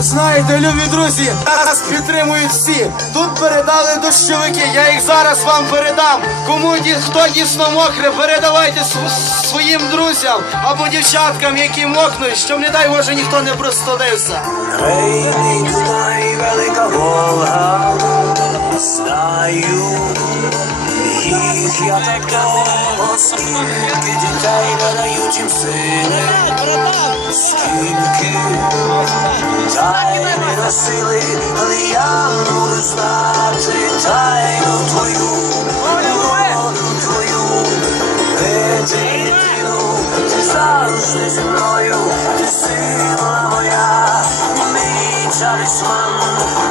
Знаєте, любі друзі, нас підтримують всі. Тут передали дощовики, я їх зараз вам передам. Кому хто дійсно мокре, передавайте св- своїм друзям або дівчаткам, які мокнуть, щоб не дай Боже ніхто не простудився. Велика Волга, знаю, їх я так довго, скільки дітей надають їм сили, скільки Тайна сили, Ліану не знати, тайну твою, волю твою, ти дитину, ти завжди зі мною, ти сила моя, мій талісман.